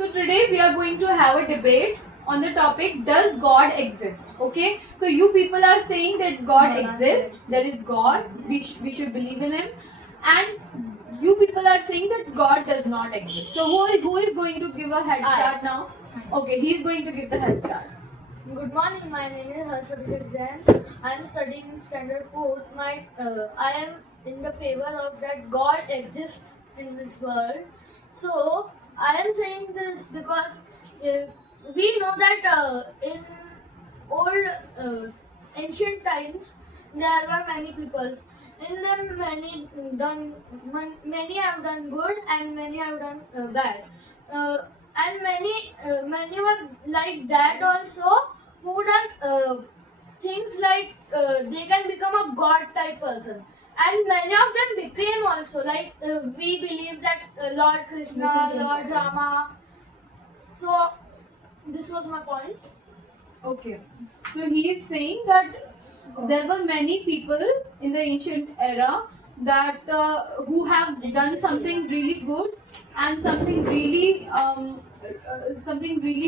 So today we are going to have a debate on the topic, does God exist? Okay, so you people are saying that God exists, there is God, we should believe in him, and you people are saying that God does not exist. So who is going to give a head start now? Okay, he is going to give the head start. Good morning. My name is Harshabhishek Jain. I am studying in Standard 4. I am in the favor of that God exists in this world. So I am saying this because we know that in old ancient times there were many peoples. In them, many have done good and many have done bad. And many were like that also, who done things like they can become a god type person, and many of them became also like we believe that Lord Krishna, Lord Rama. So this was my point. Okay, so he is saying that there were many people in the ancient era that who have done something really good and something really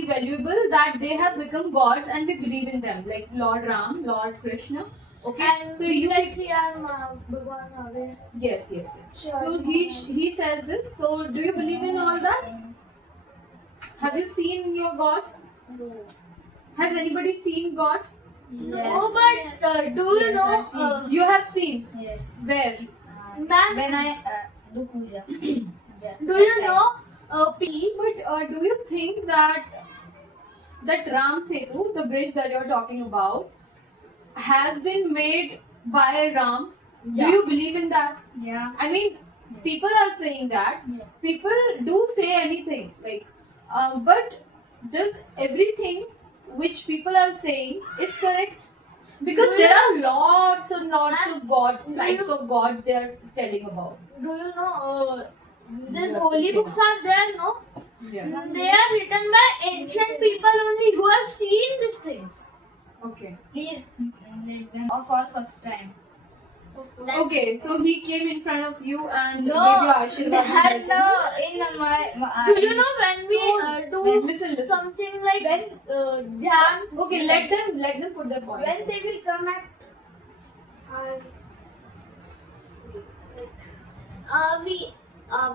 valuable, that they have become gods and we believe in them, like Lord Ram, Lord Krishna. Okay, And so you let's see, Bhagwan Mahavir. yes. Sure, So he says this. So do you believe in all that? Have you seen your God? No. Has anybody seen God? No, but do you know? You have seen. Yes. Where? Ma'am, When I do puja. do you know? But do you think that Ram Setu, the bridge that you're talking about, has been made by Ram? Yeah. Do you believe in that? Yeah. I mean, people are saying that. Yeah. People do say anything, like, but does everything which people are saying is correct? Because Do there you- are lots and lots of gods, Do types you- of gods they are telling about. Do you know? These Yeah. holy books are there, no? Yeah. They are written by ancient people only who have seen these things. Okay. Please let them off for first time. Okay, so he came in front of you and No, gave you Ashirwad. and, blessings. In my Do you know when we do Listen. something like dhyan? Okay, let them put their point. When they will come at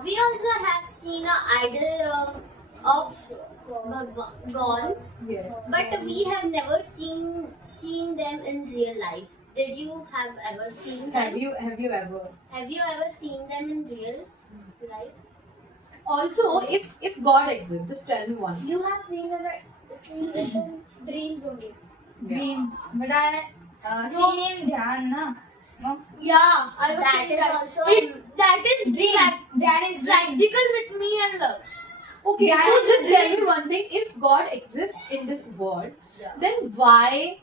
We also have seen an idol of Bhagwan, Yes. but we have never seen them in real life. Did you have ever seen them? Have you ever? Have you ever seen them in real life? Also, if God exists, just tell me one. you have seen it in dreams only. dreams, but I seen in dhyan na. No, Yeah, I was That saying is that. also That is dhyan is dream. practical with me and Laksh. Okay, Yeah, so it's just a tell dream. me one thing. If God exists in this world, Yeah. then why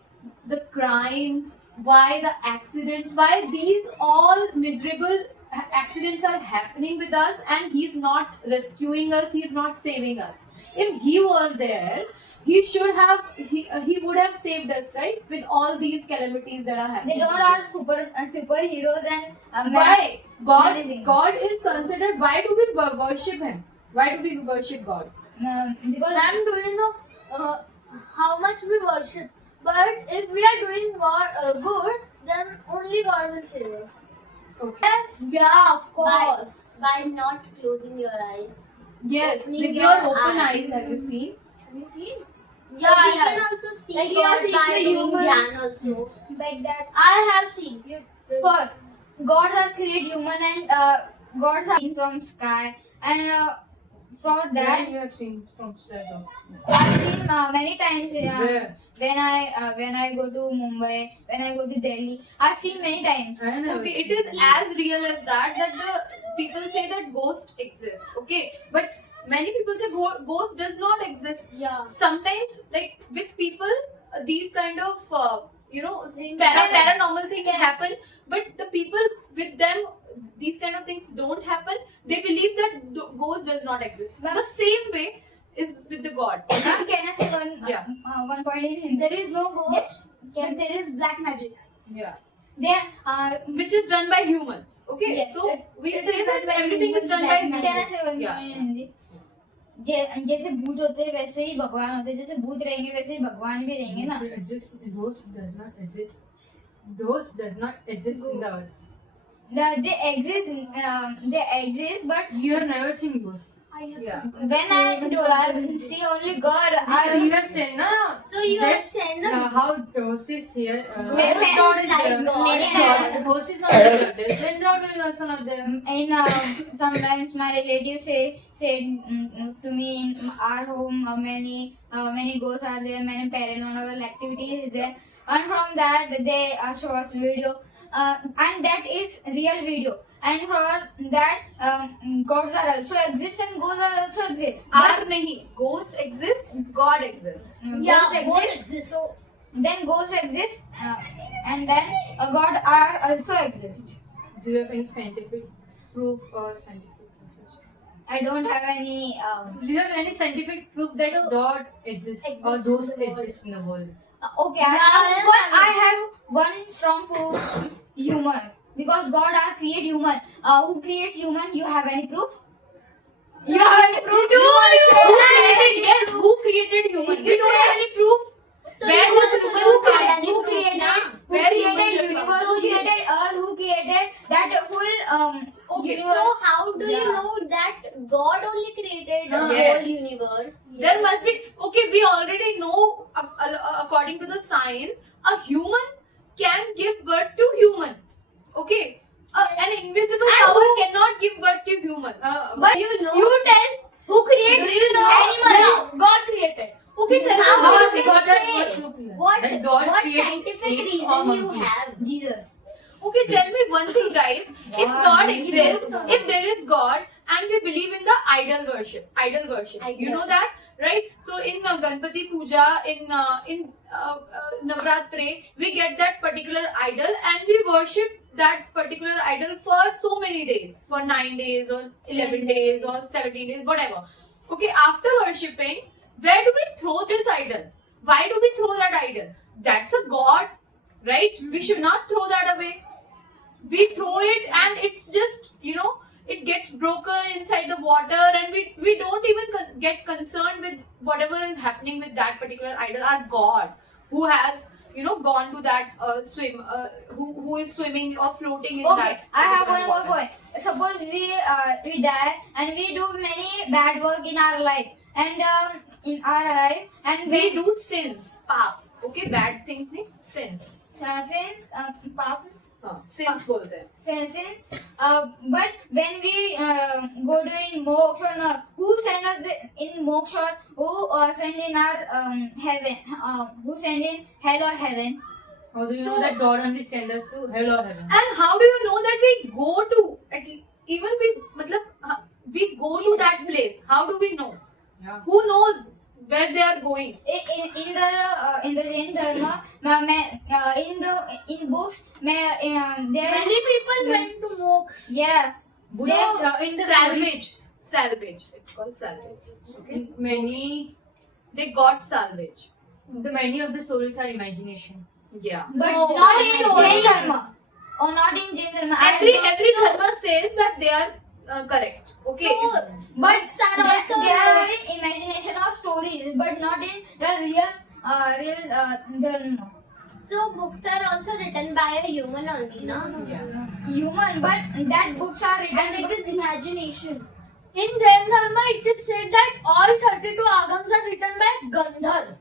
the crimes, why the accidents, why these all miserable accidents are happening with us and He's not rescuing us, He's not saving us? If He were there, He should have, he would have saved us, right? With all these calamities that are They happening. don't are superheroes and Why? God, many things. God is considered. Why do we worship Him? Why do we worship God? Because Ma'am, do you know how much we worship? But if we are doing good, then only God will save us. Okay. Yeah, of by, course. by not closing your eyes. Yes, Opening with your your open eyes. eyes, have you seen? Have you seen? Yeah, we I can have. also see Like you are God seeing by the doing humans. dhyan also. Like that. I have seen. first, gods are create human and gods are seen from sky and for that you have seen from Stellar. I've seen many times Where? when I go to Mumbai, when I go to Delhi, I've seen many times. Okay, it is as real as that the people say that ghost exists. Okay, but many people say ghost does not exist. Yeah. Sometimes, like with people, these kind of Things paranormal things happen, but the people with them, these kind of things don't happen. They believe that ghost does not exist. But- The same way is with the God. Ma'am, can I say Yeah. one point in Hindi? There is no ghost, Yes. but there is black magic. Yeah. They Which is done by humans. Okay, Yes, so we it say is that done by everything is humans, done by black humans. can I say one Yeah. point in Hindi? जैसे भूत होते हैं वैसे ही भगवान होते हैं, जैसे भूत रहेंगे वैसे ही भगवान भी रहेंगे ना. They exist. Ghost does not exist. Ghost does not exist in the earth. They exist, but You have never seen ghost. I have Yeah. when I see only God, So you have seen, no? So you have Just, seen the how ghost is here. Where- Ghost God is like there. God. God- Ghost is not there. Then God is also not there. in sometimes my relatives said to me in our home many ghosts are there, many paranormal activities is there, and from that they show us video, and that is real video, and for that gods are also exist and ghosts are also exist. Are nahi. Ghost exists, God exists. yeah, Ghosts both exist, exist. So then ghosts exist, and then God are also exist. Do you have any scientific proof or scientific research? I don't have any. Do you have any scientific proof that God exists or Exists in ghosts the world. exist in the world? Okay, Yeah, I have one strong proof. Human, because God are create human. Who creates human? You have any proof? You have any proof? Who created? Yes, who created human? We don't have any proof. So Where you was also human don't created? have any Who proof, created? na? Who Where created human universe? came Who from? created Earth? Who created that full Okay, universe? So how do you Yeah. know that God only created the Yes. whole universe? There must be. Okay, we already know, according to the science, a human can give birth to human. Okay, an invisible And power who- cannot give birth to humans. But you know- you tell who created Do you know? animals? No, God created. Okay, tell How me How you has can God that say? what proof you have? What That God what creates scientific apes or reason you monkeys? have? Jesus. Okay, tell me one thing, guys. If Wow, God you exists, know. if there is God, and we believe in the idol worship, you know that, right? So in Ganpati Puja, in Navratri, we get that particular idol, and we worship that particular idol for so many days, for 9 days or 11 days or 17 days, whatever. Okay, after worshipping, where do we throw this idol? Why do we throw that idol? That's a God, right? We should not throw that away. We throw it and it's just, it gets broken inside the water, and we don't even get concerned with whatever is happening with that particular idol. Our God, who has, gone to that swim, who is swimming or floating in Okay, that. I have one particular more water. point. Suppose we die and we do many bad work in our life, and and We do sins, paap. Okay, bad things, nahi, sins. since पाप Sins bolte hain. since but when we go to in moksha or not, who send us in moksha, or who send in our heaven, who send in hell or heaven? How do you know that God only sends us to hell or heaven? And how do you know that we go to, even we go to that place? How do we know? Yeah. Who knows where they are going? In the Jain dharma, in books, there Many people went to moksha. yeah. Which, in the Salvage. It's called salvage. Okay. many They got salvage. many of the stories are imagination. Yeah. But No, not it's in not. Jain dharma. Or not in Jain dharma. Every dharma says that they are correct. Okay. So, But books are also they are in imagination or stories, but not in the real dharma. so books are also written by a human only, no? Yeah. Human, but that books are written. And it is imagination. In Jain Dharma, it is said that all 32 agams are written by Gandhar.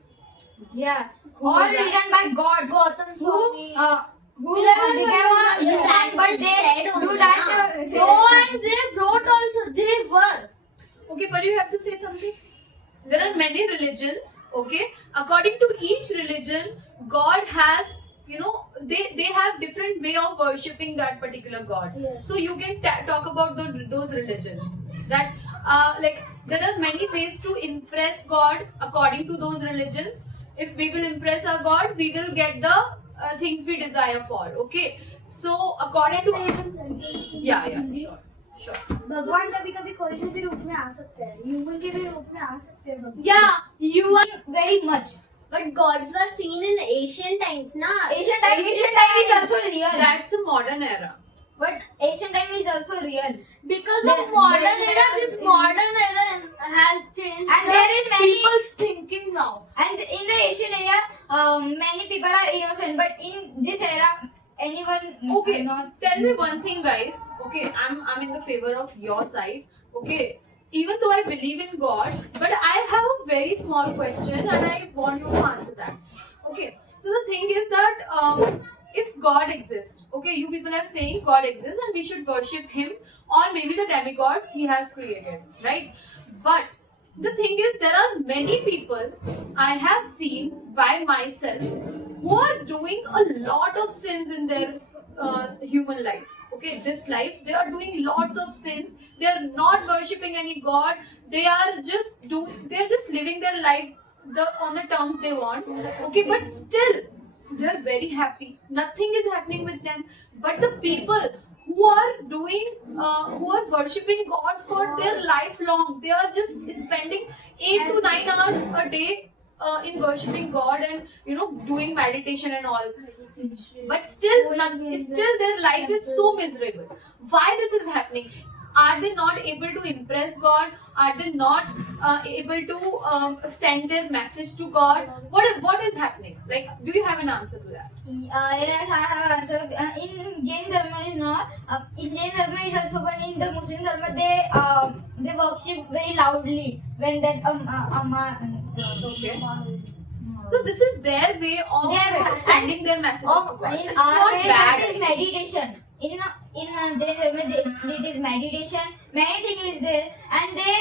Yeah, Who all is that? written by gods. Gautam Who Swami. who Eleven became a members, human, that but is they said do only, that. No, and they wrote also. They were. Okay, but you have to say something. There are many religions. Okay. According to each religion, God has, they have different way of worshipping that particular God. Yes. So you can talk about those religions. That there are many ways to impress God according to those religions. If we will impress our God, we will get the things we desire for. Okay. So according to yeah, sure. भगवान कभी कभी कोई से भी रूप में आ सकते हैं, ह्यूमन के भी रूप में आ सकते हैं भगवान. Yeah, you are. very much. But gods were seen in ancient times, na? Ancient time is also real. That's a modern era. But ancient time is also real. Because There- of modern there- era, this modern era has changed And there is many- people's thinking now. And in the Asian era, many people are innocent. But in this era, anyone Okay, not. tell me one thing, guys. Okay, I'm in the favor of your side. Okay, even though I believe in God, but I have a very small question and I want you to answer that. Okay, so the thing is that if God exists, okay, you people are saying God exists and we should worship Him or maybe the demigods He has created, right? But the thing is, there are many people I have seen by myself who are doing a lot of sins in their human life. Okay, this life they are doing lots of sins. They are not worshipping any god. They are just living their life on the terms they want. Okay, but still they are very happy. Nothing is happening with them. But the people who are who are worshipping God for their lifelong, they are just spending 8 to 9 hours a day in worshipping God and doing meditation and all. But still their life is so miserable. Why this is happening? Are they not able to impress God? Are they not able to send their message to God? What is happening? Like, do you have an answer to that? Yes, I have answered. In Jain Dharma is not. In Jain Dharma is also, but in the Muslim Dharma they worship very loudly when that Okay. So this is their way of Their- sending their message to Of God. in It's our not way bad. that is meditation. In Jain Dharma it is meditation. Many things is there, and they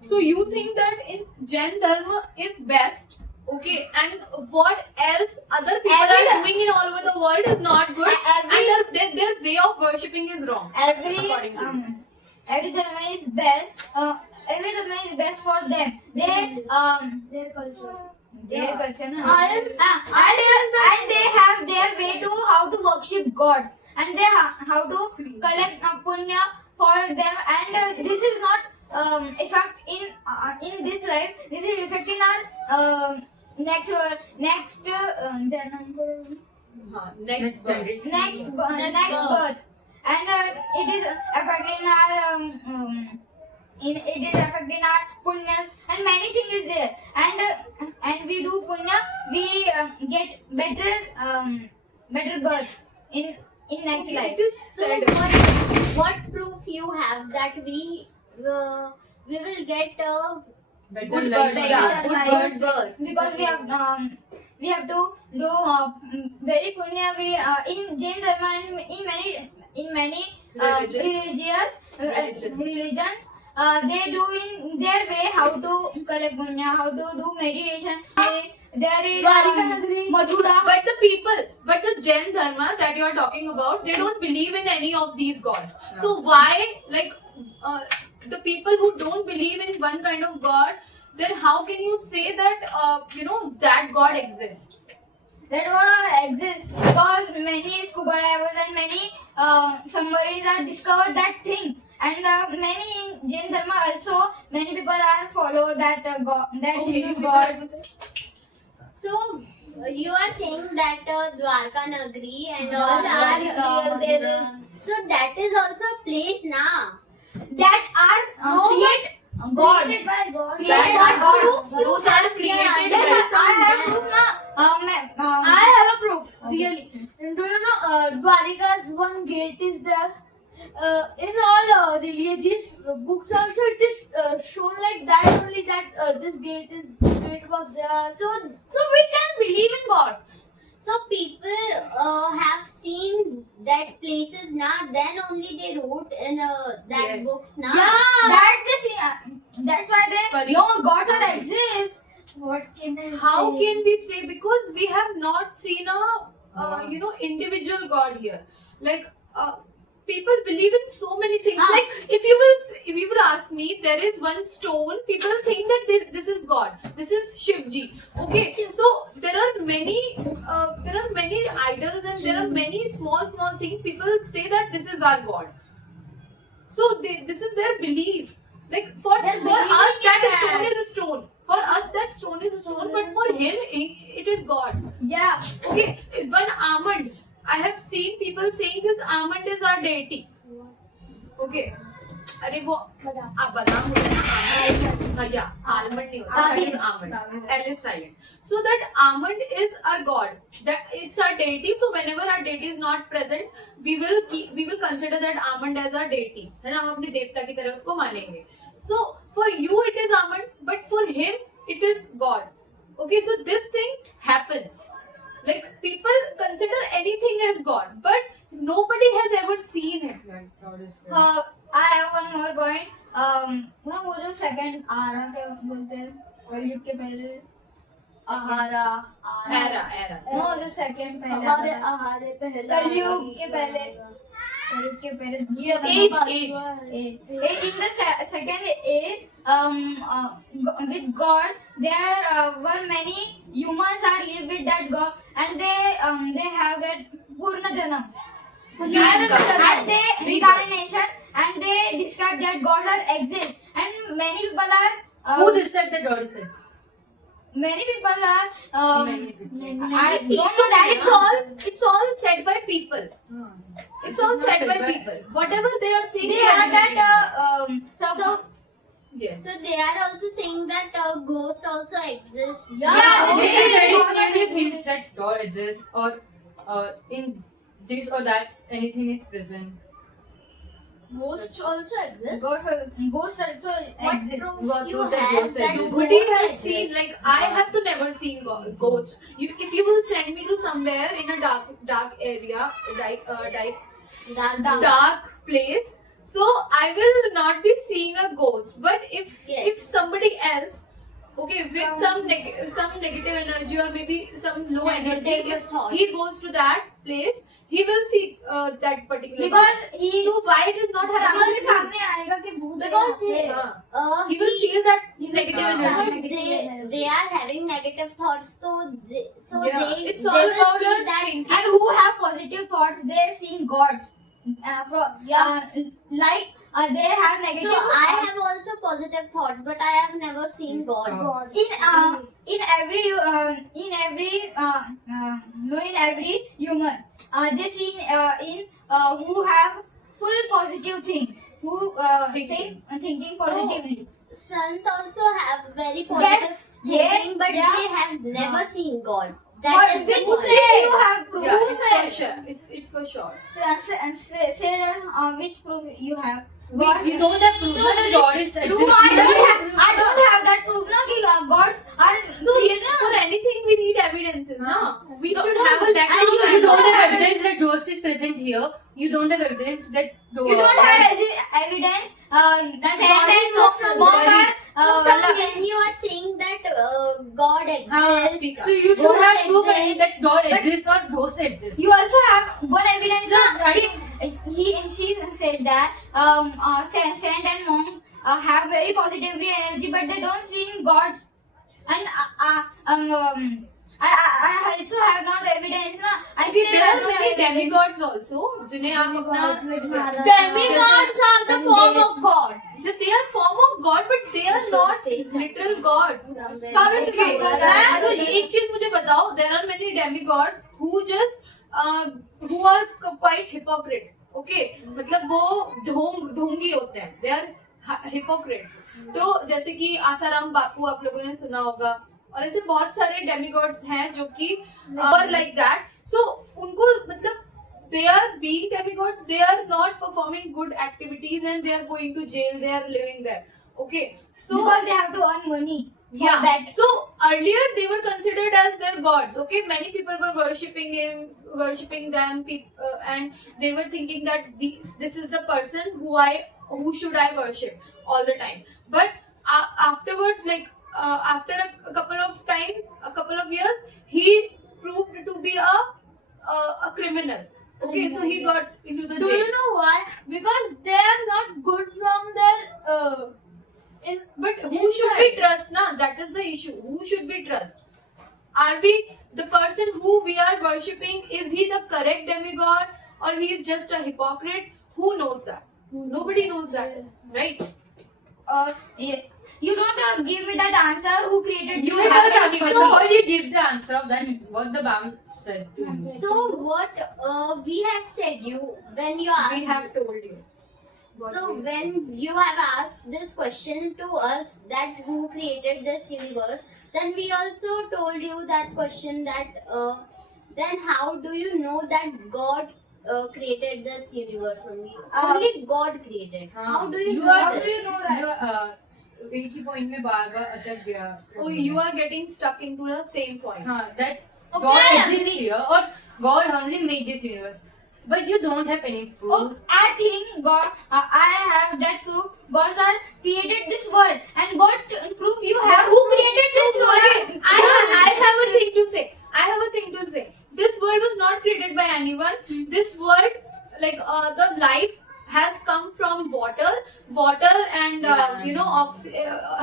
So you think that in Jain Dharma is best, okay? And what else other people are Every- doing in all over the world is not good, Every- and their way of worshipping is wrong. every According to you. every dharma is best. Every dharma is best for them. They Their culture. their culture, no? I am- And they have their way to how to worship gods, and they how to collect punya for them. And this is not effect in this life. This is effect in our next Next Next birth. generation. next birth, and it is affecting our it is affecting our punyas, and many things is there, and we do punya, we get better birth in next Okay, life. it is So said. what proof you have that we will get a Better Good life. bird, yeah, good bird. Because we have to do very punya. We in Jain Dharma and in many religions they do in their way how to collect punya, how to do meditation. There is Dwarika Nagari. Mathura. But the Jain Dharma that you are talking about, they don't believe in any of these gods. So why, like, the people who don't believe in one kind of god, then how can you say that that god exists? That what exists because many scuba divers and many submarines are discovered that thing, and many in Jain Dharma also many people are follow that god, that Okay, Hindu you god. people have to say. So you are saying that Dwarka Nagari and Yeah, all are Dwarika, real. There is Mathura. so that is also a place now. That are create gods. Created by God. Created That by are gods. proof. Those are created Yes, by I have proof na. I have a proof, really. And do you know Dwarika's one gate is there? In all religious books also it is shown like that only that this gate was there. So we can believe in gods. So people have seen that places now. Then only they wrote in that Yes. books now. That they see. That's why they no gods are exist. What can I How say? can we say? Because we have not seen a individual god here. Like people believe in so many things. Like if you will ask me, there is one stone. People think that this is God. This is Shivji. Okay, so there are many idols and there are many small things. People say that this is our God. So this is their belief. Like for us, that stone is a stone. For us, that stone is a stone, but for him, it is God. Yeah. Okay, one almond. I have seen people saying this almond is our deity. Okay. अरे वो आप बादाम होता है ना, हाँ या almond नहीं होता, that is almond. L is silent. So that almond is our god. That it's our deity. So whenever our deity is not present, we will consider that almond as our deity. है ना, हम अपने देवता की तरह उसको मानेंगे. So for you it is almond, but for him it is God. Okay, so this thing happens. Like people consider anything as God, but nobody has ever seen it. God is there. I have one more point. वो जो second आरा क्या बोलते हैं कलयुग के पहले आहारा Era. वो जो second पहले हमारे आता है। आहारे पहले कलयुग के पहले ये Age. in the second age with God there were many humans are live with that God and they have that Purna Janam and they reincarnation and they describe that God are exist and many people are Who described that God is exist? many people are Many people. I don't know that It's all said by people. It's all said by people. Whatever they are saying. they have that So, Yes. so they are also saying that ghosts also exist. Yeah, They this say is very God clearly exists. thinks that God exists or in this or that anything is present. Ghosts also exist. Ghosts also exist. What You proof that have ghosts that exist? Nobody ghosts has exist. seen, like I have to never seen ghost. If you will send me to somewhere in a dark area, dark place, so I will not be seeing a ghost. But Yes. if somebody else, okay, with some negative energy or maybe some low energy, Negative if thoughts. he goes to that place, he will see that particular. Because ghost. he So why it is not आपके happening? सामने आएगा कि भूत है Because यहाँ पे। हाँ. He will feel that negative Because energy. they are having negative thoughts, so Yeah, they it's they all will about see the that. thinking. and who have positive thoughts, they seeing gods. They have So negative. I have also positive thoughts, but I have never seen God. Thoughts. in every human, they see in who have full positive things, who thinking positively. Sant also have very positive Yes, thinking, but yeah. they have never seen God. But That is which the point. proof you have proof? Yeah, it's for sure. It's for sure. Say which proof you have. You don't have proof So that God is which exists. proof I don't have that proof. No, कि gods are So created. for anything we need evidences, no? We should So- have a letter. and So of you don't evidence. have evidence that ghost is present here. You don't have evidence that You don't have evidence. That Sand God and is not from bomb the are, So from when you are saying that God exists, Speak up. So you should Ghost have proof exists. that God exists or ghost exists. You also have one evidence. So, She said that Sand and Monk have very positively energy, but they don't see gods. And I also have not evidence. Na. I See, still there have are no many evidence. demigods also, जिन्हें आप अपना Demigods are the form of gods. So they are form of God, but they are not literal gods. How is Okay, it? अच्छा एक चीज मुझे बताओ, there are many demigods who just who are quite hypocrite. Okay, मतलब वो ढोंगी होते हैं. They are hypocrites. तो जैसे कि आसाराम बापू आप लोगों ने सुना होगा और ऐसे बहुत सारे डेमिगॉड्स हैं जो कि are like that. So उनको मतलब they are being demigods, they are not performing good activities and they are going to jail, they are living there. Okay, so Because they have to earn money. For yeah, that. so earlier they were considered as their gods. Okay, many people were worshipping them, and they were thinking that this is the person who should I worship all the time. But afterwards, like after a couple of years, he proved to be a criminal. Okay, so he got into the Do jail. you know why? Because they are not good from their But who should we trust? Na, that is the issue. Who should we trust? Are we the person who we are worshipping? Is he the correct demigod or he is just a hypocrite? Who knows that? Nobody knows that, right? you don't give me that answer. Who created You this? have Because any first question? of all, you give the answer of that what the BAM said to you. So what we have said you when you asked. We have told you. So when you have asked this question to us that who created this universe, then we also told you that question that then how do you know that God created this universe only? Only God created. How do you know are this? you एक ही point में बार-बार अटक गया. Oh, you are getting stuck into the same point. हाँ, that Okay, God I exists agree. here or God only made this universe. But you don't have any proof. Oh, I think God, I have that proof. God sir created this world, and God proof you have. Who created this world? I have a thing to say. I have a thing to say. This world was not created by anyone. This world, like the life has come from water and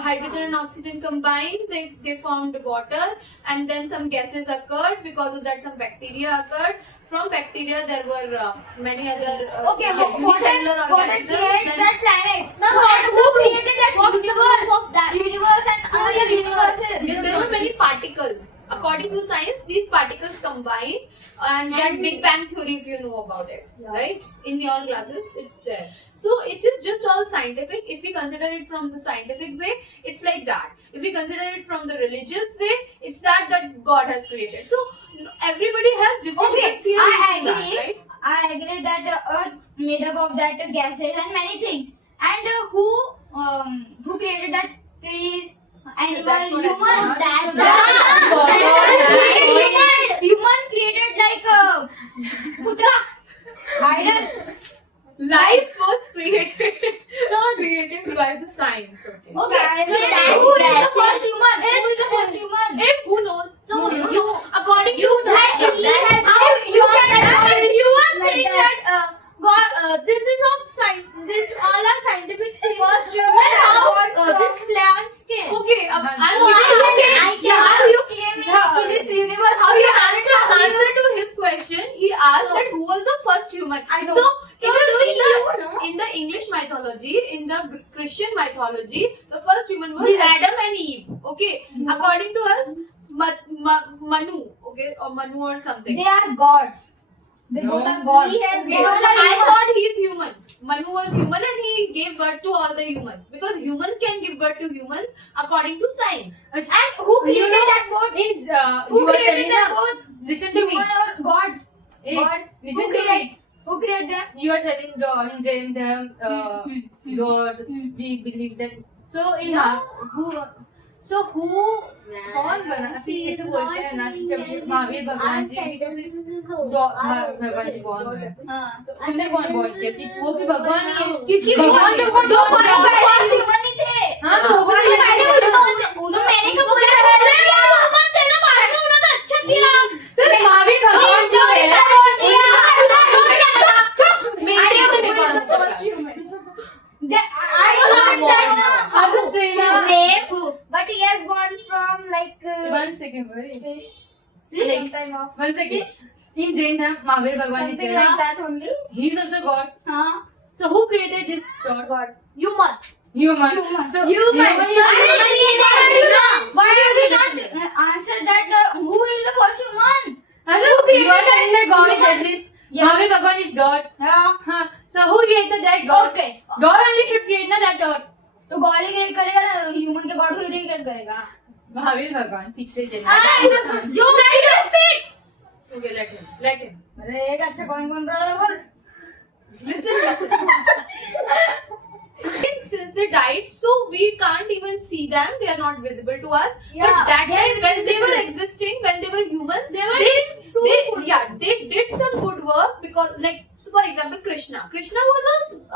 hydrogen and oxygen combined. They formed water, and then some gases occurred. Because of that, some bacteria occurred. From bacteria, there were many other Okay, unicellular God organisms. created Then- that planets. Now, Who created that what's the universe? proof of that? Universe and other universes. There were many particles. According to science, these particles combine, and that Big Bang theory, if you know about it, right? In your classes, it's there. So it is just all scientific. If we consider it from the scientific way, it's like that. If we consider it from the religious way, it's that God has created. So everybody has different Okay, theories I to that, agree. right? I agree that Earth made up of that gases and many things. And who created that trees, animals, That's what I'm humans? saying. Human created like putra, idol. Life was created by the science. Okay. Okay, so that- then who is the that's first human? Who is the first human? If who knows? So you according to That that, is how you can. You are saying that God, this is all this all are scientific things. First Then human how this plants came. okay, I'm Okay, giving how you came in this universe? How you answer to his question. He asked that who was the first human. I know. So, know? in the English mythology, in the Christian mythology, the first human was Jesus. Adam and Eve. Okay, according to us, Manu. Okay, or Manu or something. They are gods. They No. both are gods. He has Okay, They so both are I humans. thought he's human. Manu was human and he gave birth to all the humans because humans can give birth to humans according to science. And who created You know, that both? Means Who you are created telling that them. both? Listen to me. Human or gods? Hey, God. listen Who to created? me. Who created them? You are telling in Jain them God. We believe that. So in who कौन बना ऐसे बोलते हैं ना कि कभी महावीर भगवान जी भी भगवान जी कौन है हाँ. तो उन्हें कौन बोलते हैं कि वो भी भगवान ही है क्योंकि भगवान जो तो फर्स्ट ह्यूमन ही थे. हाँ तो भगवान तो ही मैंने है। बोला तो मैंने कब बोला भगवान थे ना बाद में उन्होंने अच्छा किया. तो महावीर भगवान जो है first human. I was that हाँ तो Shreya Name, but he has born from like 1 second wait fish. Fish? Sometime of 1 second in Jain धर्म महावीर भगवान is something there like that only. he is also God हाँ. so who created this God God. Human. human Human. so Human. Why did you not answer that who is the first human? Hello, you are telling that God is exist. Yes. Mahavir Bhagwan is God. हाँ. Huh. So who created that God? Okay. God only should create na that God. तो God ही create करेगा ना human के God को ही create करेगा. Mahavir Bhagwan पिछले जन्म. जो स्पीक. Okay, let him. अरे एक अच्छा कौन रहा है बोल. Listen. Since they died, so we can't even see them. They are not visible to us. Yeah, But that they are time, when they were existing, when they were humans, they did some good work because, like, so for example, Krishna was a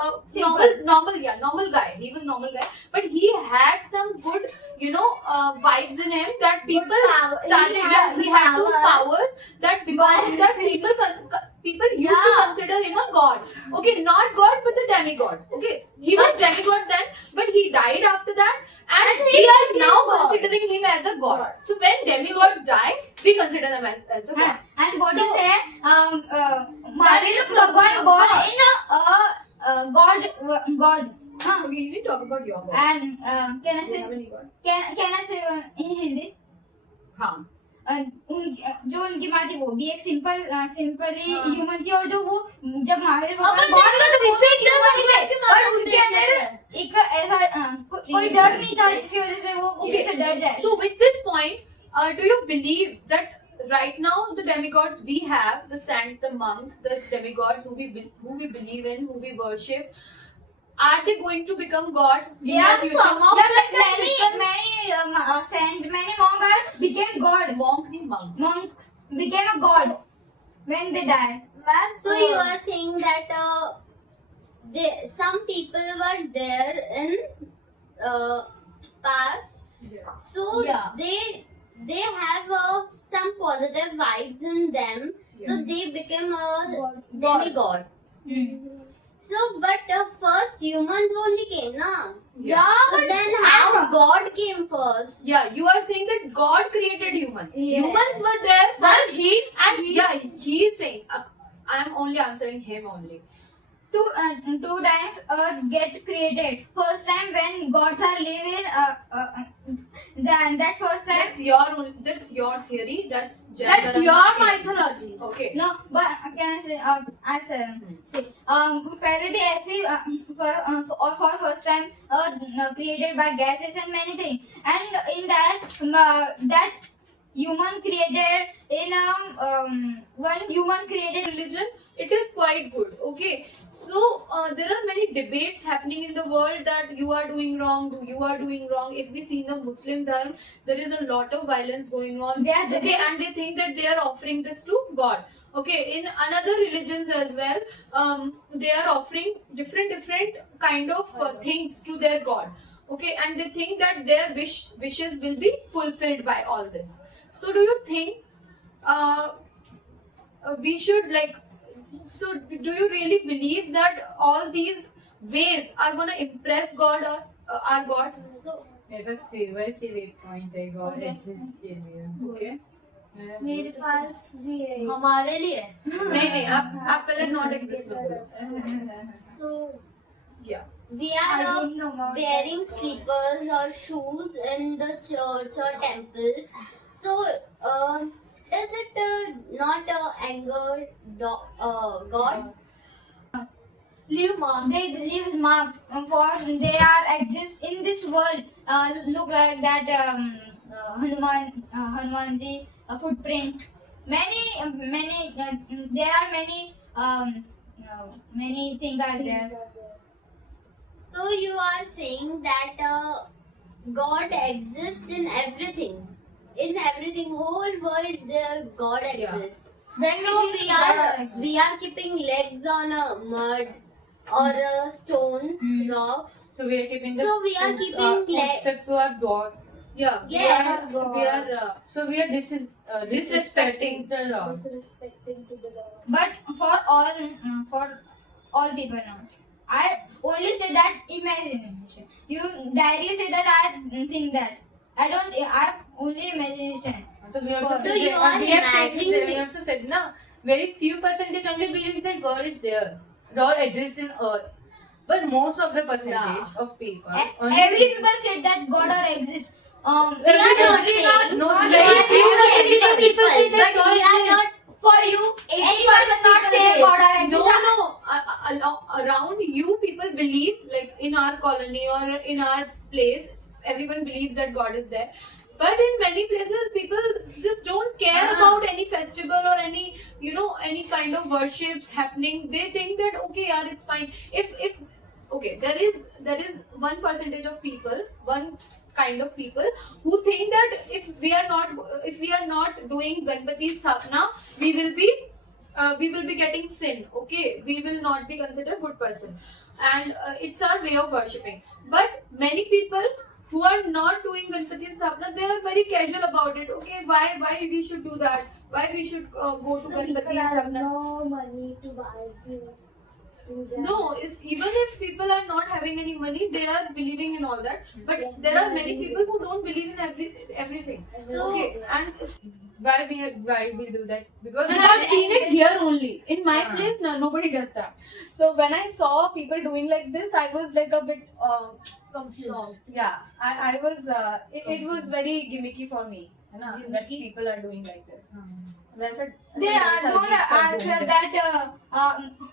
normal guy. He was normal guy, but he had some good, vibes in him that people power. started. He had those powers that because of that people used to consider him a god. Okay, not god but the demigod. Okay, he was demigod then, but he died after that, and we are now considering him as a god. So when demigods die, we consider them as the god. And what you say, Mahavir Bhagwan God in a God हाँ. Okay, you need to talk about your God. And can I Do you say have any God? can I say in Hindi? हाँ. जो उनकी माँ थी वो भी एक simply हाँ. ह्यूमन थी, और जो वो जब महावीर अपन भगवान बहुत देखो तो विषय एकदम human थे, एकदम और एकदम उनके अंदर एक ऐसा कोई डर नहीं था जिसकी वजह से वो किसी से डर जाए. So with this point, do you believe that right now the demigods we have, the saints, the monks, the demigods who we believe in, who we worship, are they going to become God in Yeah, the future? some of Yeah, them many monks became god. Monk named monks. Monks became a god when they died. Man, So you are saying that some people were there in past, so Yeah. they have some positive vibes in them, so they became a demigod. So, but first humans only came, na? Yeah. So then how God came first? Yeah, you are saying that God created humans. Yeah. Humans were there first. He is saying. I am only answering him only. Two times earth get created. First time when gods are living, then that first time. That's your theory. That's that's Jainism. your mythology. Okay. No, but can I say? I say. पहले भी ऐसे for first time created by gases and many things, and in that human created in one human created. Religion, it is quite good. Okay, so there are many debates happening in the world that you are doing wrong, you are doing wrong. If we see in the Muslim dharma, there is a lot of violence going on. They are Okay, and they think that they are offering this to God. Okay, in another religions as well, they are offering different kind of things to their God. Okay, and they think that their wishes will be fulfilled by all this. So do you think we should like? So do you really believe that all these ways are gonna impress God or our God? So Let us see. Very favorite point that God Okay. exists in you. okay. मेरे पास भी है. हमारे लिए. नहीं आप पहले not exist में बोलो. So Yeah. we I are don't know about wearing that. slippers or shoes in the church or temples. So is it not anger God? Leave marks. They leave marks for they are exist in this world. Look like that Hanumanji footprint. Many there are many things are there. So you are saying that God exists in everything. In everything, whole world, the God Yeah. exists. When So think God exists. we are keeping legs on mud or stones, rocks. So we are keeping So we are keeping food stuck to our God. Yeah. Yes. We are So we are disrespecting the law. Disrespecting to the Lord. But for all people not. I only say that imagination. You directly say that I think that. I don't. I have only imagination. So we also So said you that- are we have said imagining that- we the- also said na very few percentage only believe that God is there. God exists in earth. But most of the percentage of people only Every people said that God or exists. We are not saying. No, We very are few saying percentage of people say that but God we are exists. not. For you, any person not say God or exists. No. Around you, people believe, like in our colony or in our place, everyone believes that God is there. But in many places, people just don't care about any festival or any, any kind of worships happening. They think that okay, yeah, it's fine. If okay, there is 1% of people, one kind of people who think that if we are not doing Ganpati Sthapana, we will be getting sin. Okay, we will not be considered a good person, and it's our way of worshipping. But many people who are not doing Ganpati Sthapana, they are very casual about it. Okay, why we should do that? Why we should go to So people Ganpati has Sthapana? no money to buy to do that. No, even if people are not having any money, they are believing in all that. But there are many people who don't believe in everything. So- Okay, and why we do that? Because And I've seen it here only. In my Ah. place, no, nobody does that. So when I saw people doing like this, I was like a bit Confused. yeah. I was. It was very gimmicky for me. You know, that people are doing like this. That's a. They don't answer that.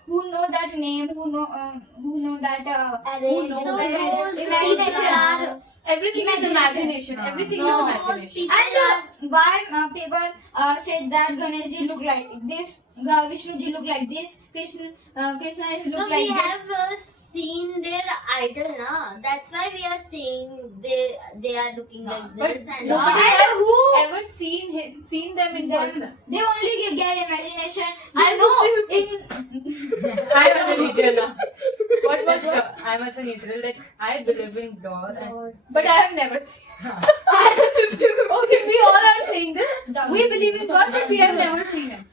Who know that name? Who know that? Who knows So that? those Imagination. people are- Everything is imagination. Ah. Everything No, is most imagination. people And why people said that Ganeshji look like this, Vishnuji look like this, Krishna is look So like we this. have seen their idol, na. That's why we are saying they are looking like But this and nobody And has who ever seen them in person. they only get imagination. I know. In I'm also neutral now. What? I'm also neutral. Like I believe in God and But I have never seen. Okay, we all are saying this. We believe in God, but we have never seen him.